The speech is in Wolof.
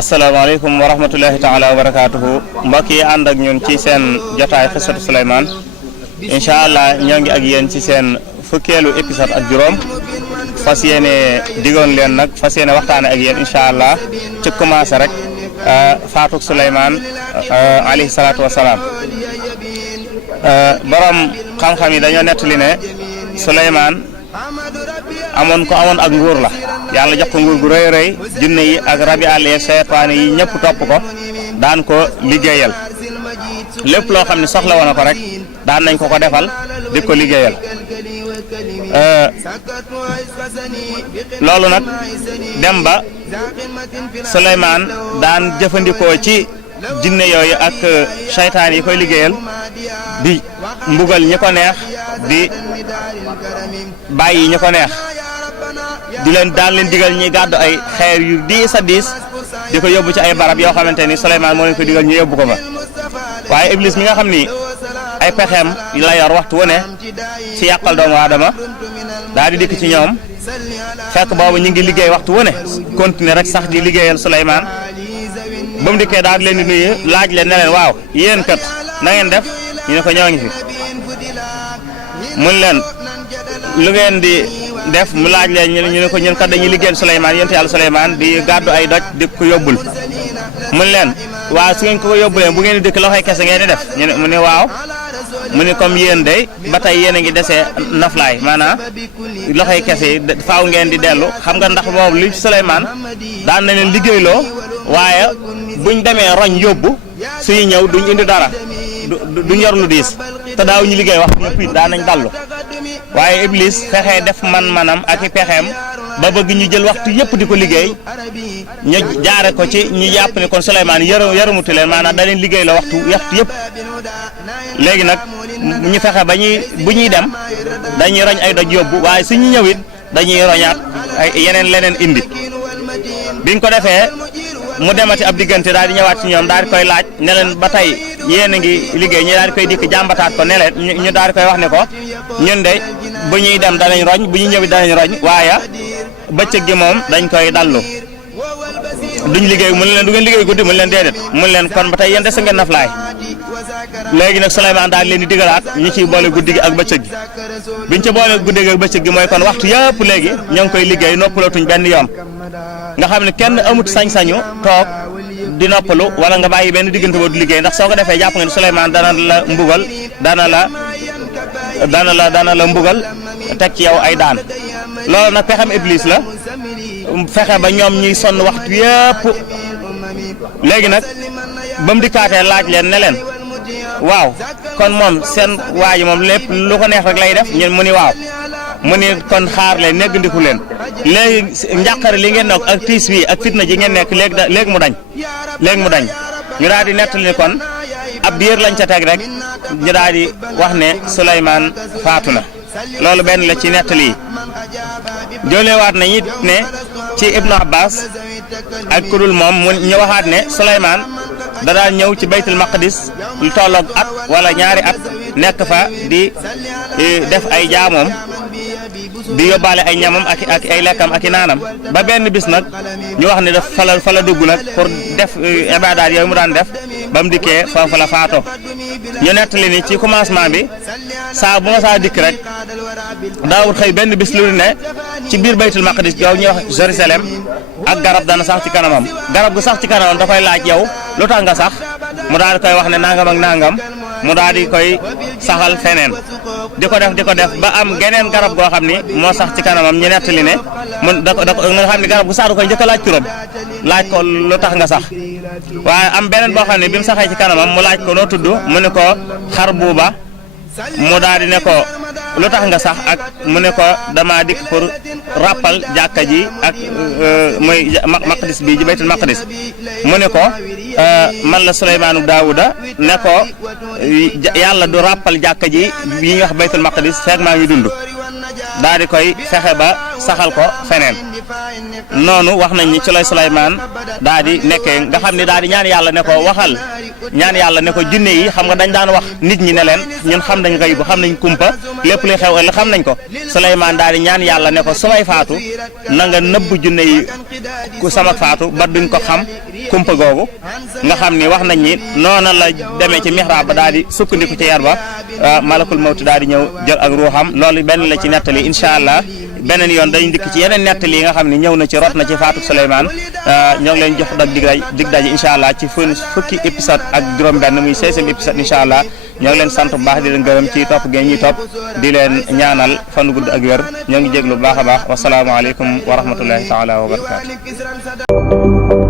asalaamaaleykum wa rahmatullahi taala wa barakaatuhu mbokk yi ànd ak ñun ci seen jotaay xisatu Souleymane incha allah ñoo ngi ak yéen ci seen fukkeelu épisode ak juróom fas yéene digoon leen nag fas yéene waxtaane ak yéen incha allah ci commencé rek faatuk Souleymane alayhi salaatu wa salaam borom xam-xam yi dañoo nettali ne Souleymane amoon ak nguur la yàlla jox ko nguur gu rëy rëy jinne yi ak rabi àll yi seytaane yi ñëpp topp ko daan ko liggéeyal lépp loo xam ne soxla woon na ko rek daan nañ ko defal di ko liggéeyal loolu nag dem ba Souleymane daan jëfandikoo ci jinne yooyu ak seytaane yi koy liggéeyal di mbugal ñi ko neex di bàyyi ñi ko neex di leen daan leen digal ñi gàddu ay xeer yu diis a diis di ko yóbbu ci ay barab yoo xamante ni Souleymane moo leen ko digal ñu yóbbu ko fa waaye Iblis mi nga xam ni ay pexeem la yor waxtu wu ne ci yàqal doomu aadama daal di dikk ci ñoom fekk boobu ñu ngi liggéey waxtu wu ne continuer rek sax di liggéeyal Souleymane ba mu dikkee daal di leen di nuyu laaj leen ne leen waaw yéen kat na ngeen def ñu ne ko ñoo ngi fi mun leen lu ngeen di def mu laaj leen ñu ne ko ñun kat dañuy liggéeyal Souleymane yonent yàlla Souleymane di gàddu ay doj di ko yóbbul mun leen waaw su ngeen ko yóbbulee bu ngeen di dëkk loxoy kese ngeen di def ñu ne mu ne waaw mu ne comme yéen de ba tey yéen a ngi desee naflaay maanaam loxoy kese yi faaw ngeen di dellu xam nga ndax boobu li Souleymane daan na leen liggéeyloo waaye buñ demee roñ yóbbu suñu ñëw duñ indi dara duñ yor lu diis te daaw ñu liggéey wax ñu piit daan nañ dallu waaye Iblis fexee def man-manam ak i pexeem ba bëgg ñu jël waxtu yëpp di ko liggéey ñu jaare ko ci ñu jàpp ne kon Souleymane yërëmuti leen maanaam da leen liggéey la waxtu yëpp léegi nag ñu fexe ba bu ñuy dem dañuy roñ ay doj yóbbu waaye suñu ñëw it dañuy roñaat ay yeneen leneen indi biñ ko defee mu demati ab diggante daal di ñëwaat ci ñoom daal di koy laaj ne leen ba tey yéen a ngi liggéey ñu daal di koy dikk jàmbataat ko ne leen ñu daal di koy wax ne ko ñun de bu ñuy dem danañ roñ bu ñuy ñëwit danañ roñ waaye bëccëg gi moom dañ koy dallu duñ liggéey mu leen du ngeen liggéey guddi mu leen déedéet mu leen kon ba tey yéen des ngeen naflaay léegi nag Souleymane daal leen di digalaat ñu ciy boole guddi gi ak bëccëg gi biñ ci boole guddi gi ak bëccëg gi mooy kon waxtu yëpp léegi ñoo ngi koy liggéey noppalootuñ benn yoon nga xam ne kenn amut sañ-sañu toog di noppalu wala nga bàyyi benn diggante boo du liggéey ndax soo ko defee jàpp nga ne Souleymane dana la mbugal dana la mbugal teg ci yow ay daan loolu nag pexem Iblis la fexe ba ñoom ñuy sonn waxtu yëpp léegi nag ba mu dikkaatee laaj leen ne leen waaw kon moom seen waa ji moom lépp lu ko neex rek lay def ñun mu ni waaw mu ni kon xaar leen neggandiku leen léegi njàqare li ngeen nekk ak tiis wi ak fitna ji ngeen nekk léegi mu dañ ñu daal di nettali ni kon ab diir lañ ca teg rek ñu daal di wax ne Souleymane faatu na loolu benn la ci nettali yi joolewaat nañ it ne ci Ibnu Abbas ak kudul moom mu ñu waxaat ne Souleymane da daan ñëw ci baytul maqdis lu tolloog at wala ñaari at nekk fa di def ay jaamoom di yóbbaale ay ñamam ak ay lekkam ak i naanam ba benn bis nag ñu wax ne daf fa la dugg nag pour def ibaadaat yooyu mu daan def ba mu dikkee foofu la faatoo ñu nettali ni ci commencement bi saa bu ma saa dikk rek daawut xëy benn bis lu ne ci biir baytul maqdis yow ñuy wax Jérusalem ak garab dana sax ci kanamam garab gu sax ci kanamam da koy laaj yow lu tax nga sax mu daal di koy wax ne nangam ak nangam mu daal di koy saxal feneen di ko def ba am geneen garab goo xam ni moo sax ci kanamam ñu nettali ne mun da nga xam ne garab gu sax da koy njëkk a laaj turam laaj ko lu tax nga sax waaye am beneen boo xam ne bi mu saxee ci kanamam mu laaj ko noo tudd mu ne ko xar buuba mu daal di ne ko lu tax nga sax ak mu ne ko dama dikk pour rappal jàkka ji ak mooy maqdis bi ji baytul maqdis mu ne ko man la Souleymane Daawuda ne ko yàlla du rappal jàkka ji yi nga wax baytul maqdis fekk maa ngi dund daal di koy fexe ba saxal ko feneen noonu wax nañ ni ci lay Souleymane daal di nekkee nga xam ne daal di ñaan yàlla ne ko waxal ñaan yàlla ne ko jinne yi xam nga dañ daan wax nit ñi ne leen ñun xam nañ xëy bu xam nañ kumpa lépp luy xew ëllëg xam nañ ko Souleymane daal di ñaan yàlla ne ko su may faatu na nga nëbb jinne yi ku sama faatu ba duñ ko xam kumpa googu nga xam ni wax nañ ni noona la demee ci mihrab ba daal di sukkandiku ci yar ba malakul mawt daal di ñëw jël ak ruuxam loolu benn la ci nettali incha allah beneen yoon dañu dikk ci yeneen nettali yi nga xam ne ñëw na ci rot na ci faatu Souleymane ñoo ngi leen jox dig daje incha allah ci fukki épisode ak juróom-benn muy 16e épisode incha allah ñoo ngi leen sant bu baax di leen gërëm ci topp ngeen ñuy topp di leen ñaanal fan gudd ak wér ñoo ngi jéglu bu baax a baax wasalaamaaleykum wa rahmatullahi taala wa barakaatu.